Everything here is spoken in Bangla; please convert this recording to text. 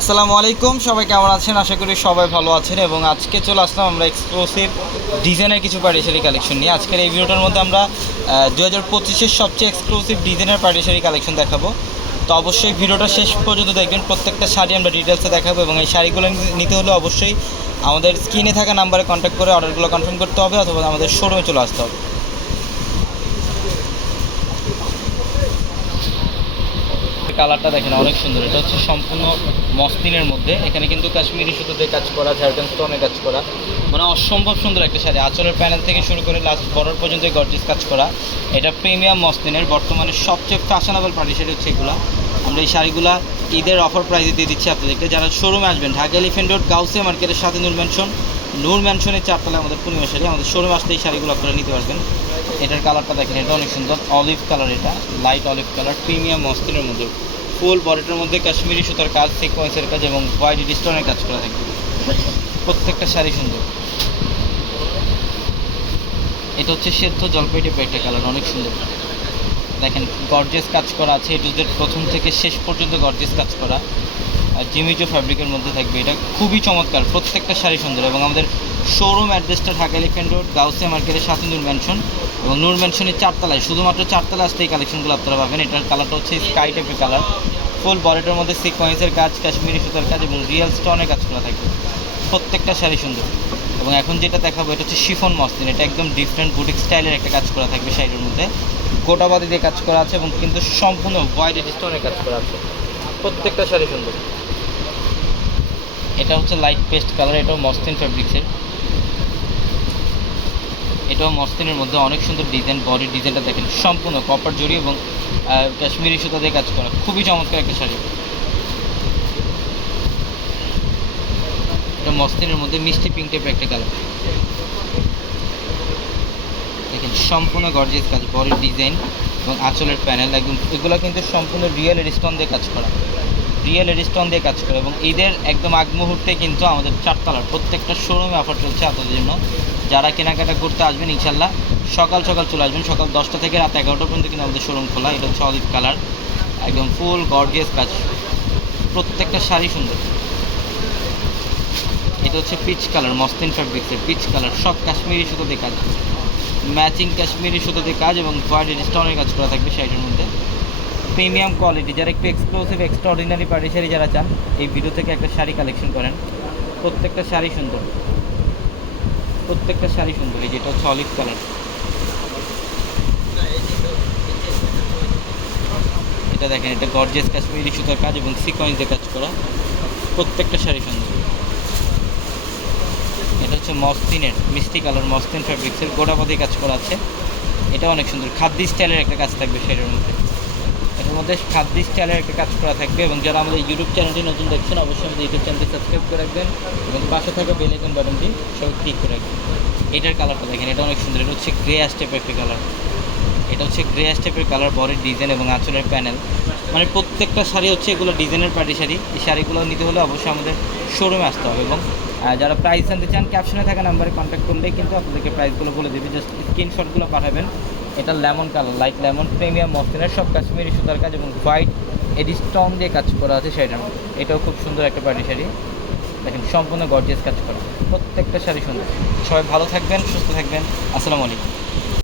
আসসালামু আলাইকুম, সবাই কেমন আছেন? আশা করি সবাই ভালো আছেন এবং আজকে চলে আসলাম আমরা এক্সক্লুসিভ ডিজাইনের কিছু পার্টিশারি কালেকশন নিয়ে। আজকের এই ভিডিওটার মধ্যে আমরা দু হাজার পঁচিশের সবচেয়ে এক্সক্লুসিভ ডিজাইনের পার্টিশারি কালেকশন দেখাবো। তো অবশ্যই ভিডিওটা শেষ পর্যন্ত দেখবেন, প্রত্যেকটা শাড়ি আমরা ডিটেলসে দেখাবো এবং এই শাড়িগুলো নিতে হলে অবশ্যই আমাদের স্ক্রিনে থাকা নাম্বারে কন্ট্যাক্ট করে অর্ডারগুলো কনফার্ম করতে হবে অথবা আমাদের শোরুমে চলে আসতে হবে। কালারটা দেখেন, অনেক সুন্দর। এটা হচ্ছে সম্পূর্ণ মসলিনের মধ্যে। এখানে কিন্তু কাশ্মীরি সুতোতে কাজ করা ঝাড়খান্ড স্টোনে কাজ করা। মানে অসম্ভব সুন্দর একটা শাড়ি। আঁচলের প্যানেল থেকে শুরু করে লাস্ট বর্ডার পর্যন্ত গর্জিস কাজ করা। এটা প্রিমিয়াম মসলিনের, বর্তমানে সবচেয়ে ফ্যাশনেবল পার্টি শাড়ি হচ্ছে এগুলো। আমরা এই শাড়িগুলো ঈদের অফার প্রাইসে দিয়ে দিচ্ছি আপনাদেরকে। যারা শোরুমে আসবেন, ঢাকা এলিফেন্ট রোড গাউসে মার্কেটের সাথে নূর ম্যানশন নূর ম্যানশনের চারতলায় আমাদের পূর্ণিমা শাড়ি। আমাদের শোরুমে আসতে এই শাড়িগুলো আপনারা নিতে পারবেন। এটার কালারটা দেখেন, এটা অনেক সুন্দর। অলিভ কালার এটা লাইট অলিভ কালার প্রিমিয়াম মসলিনের মধ্যে। ফুল বডিটার মধ্যে কাশ্মীরি সুতার কাজ, সিকোয়েন্সের কাজ এবং হোয়াইট স্টোনের কাজ করা থাকবে প্রত্যেকটা শাড়ি সুন্দর। এটা হচ্ছে সেদ্ধ জলপাই টাইপের একটা কালার, অনেক সুন্দর। দেখেন গর্জেস কাজ করা আছে। এটুদের প্রথম থেকে শেষ পর্যন্ত গর্জেস কাজ করা। আর জিমিজো ফ্যাব্রিকের মধ্যে থাকবে। এটা খুবই চমৎকার। প্রত্যেকটা শাড়ি সুন্দর এবং আমাদের শোরুম অ্যাড্রেসটা ঢাকা এলিফেন্ট রোড, গাউসিয়া মার্কেটের সাথে নূর ম্যানশন এবং নূর ম্যানশনের চারতলায়। শুধুমাত্র চারতলায় আসতে এই কালেকশনগুলো আপনারা পাবেন। এটার কালারটা হচ্ছে স্কাই টাইপের কালার ফুল বডিটার মধ্যে সিকোয়েন্সের কাজ, কাশ্মীরি সুতার কাজ এবং রিয়েল স্টোনের কাজ করা থাকবে। প্রত্যেকটা শাড়ি সুন্দর। এবং এখন যেটা দেখাবো, এটা হচ্ছে শিফন মসলিন এটা একদম ডিফারেন্ট বুটিক স্টাইলের একটা কাজ করা থাকবে শাড়ির মধ্যে। গোটাবাদি দিয়ে কাজ করা আছে এবং কিন্তু সম্পূর্ণ হোয়াইট স্টোনের কাজ করা আছে। প্রত্যেকটা শাড়ি সুন্দর। এটা হচ্ছে লাইট পেস্ট কালার এটাও মসলিন ফ্যাব্রিক্সের এটাও মস্তিনের মধ্যে অনেক সুন্দর ডিজাইন বডির ডিজাইনটা দেখেন, সম্পূর্ণ কপার জড়ি এবং কাশ্মীরি সুতা দিয়ে কাজ করা। খুবই চমৎকার একটা শাড়ি। এটা মস্তিনের মধ্যে মিষ্টি পিঙ্ক টাইপের একটা কালার দেখেন, সম্পূর্ণ গর্জিয়াস কাজ বডির ডিজাইন এবং আঁচলের প্যানেল একদম, এগুলো কিন্তু সম্পূর্ণ রিয়েল স্টোন দিয়ে কাজ করা। রিয়েল স্টোন দিয়ে কাজ করে এবং ঈদের একদম আগ মুহূর্তে কিন্তু আমাদের চারতলার প্রত্যেকটা শোরুমে অফার চলছে আপনাদের জন্য। যারা কেনাকাটা করতে আসবেন, ইনশাল্লাহ সকাল সকাল চলে আসবেন। সকাল দশটা থেকে রাত এগারোটা পর্যন্ত কিন্তু আমাদের শোরুম খোলা। এটা হচ্ছে অলিভ কালার। একদম ফুল গর্জিয়াস কাজ। প্রত্যেকটা শাড়ি সুন্দর। এটা হচ্ছে পিচ কালার মসলিন ফ্যাব্রিক্সের পিচ কালার সব কাশ্মীরি সুতোতে কাজ। ম্যাচিং কাশ্মীরি সুতোতে কাজ এবং হোয়াইট স্টোনের কাজ করা থাকবে শাড়ির মধ্যে। প্রিমিয়াম কোয়ালিটি, যারা একটু exclusive extra ordinary party sari যারা চান, এই ভিডিও থেকে একটা শাড়ি কালেকশন করেন। প্রত্যেকটা শাড়ি সুন্দর। প্রত্যেকটা শাড়ি সুন্দর, এই যেটা হচ্ছে অলিভ কালার এটা দেখেন, এটা গর্জেস কাশ্মীরি সুতার কাজ এবং সিকোয়েন্স কাজ করা। প্রত্যেকটা শাড়ি সুন্দর। এটা হচ্ছে মস্তিনের, মিষ্টি কালার মসলিন ফ্যাব্রিক্সের গোড়াপাতি কাজ করা আছে। এটা অনেক সুন্দর। খাদ্য স্টাইলের একটা কাজ থাকবে শাড়ির মধ্যে। মধ্যে খাদ্য স্টাইলের একটা কাজ করা থাকবে এবং যারা আমাদের ইউটিউব চ্যানেলটি নতুন দেখছেন, অবশ্যই আমাদের ইউটিউব চ্যানেলটি সাবস্ক্রাইব করে রাখবেন এবং পাশে থাকা বেল বাটনটি সব ক্লিক করে রাখবেন। এটার কালারটা দেখেন, এটা অনেক সুন্দর, এটা হচ্ছে গ্রে স্টেপের একটা কালার এটা হচ্ছে গ্রে স্টেপের কালার বডির ডিজাইন এবং আঁচলের প্যানেল মানে প্রত্যেকটা শাড়ি হচ্ছে এগুলো ডিজাইনের পার্টি শাড়ি। এই শাড়িগুলো নিতে হলে অবশ্যই আমাদের শোরুমে আসতে হবে এবং যারা প্রাইস জানতে চান ক্যাপশনে থাকা নাম্বারে কন্ট্যাক্ট করলেই কিন্তু আপনাদেরকে প্রাইসগুলো বলে দেবে। জাস্ট স্ক্রিনশটগুলো পাঠাবেন। এটা lemon colour light lemon premium মসলিনের সব কাশ্মীরি সুতার কাজ এবং হোয়াইট এডি স্টং দিয়ে কাজ করা আছে শাড়িটার মধ্যে। এটাও খুব সুন্দর একটা পার্টি শাড়ি। দেখেন, সম্পূর্ণ গর্জিয়াস কাজ করা। প্রত্যেকটা শাড়ি সুন্দর। সবাই ভালো থাকবেন, সুস্থ থাকবেন। আসসালামু আলাইকুম।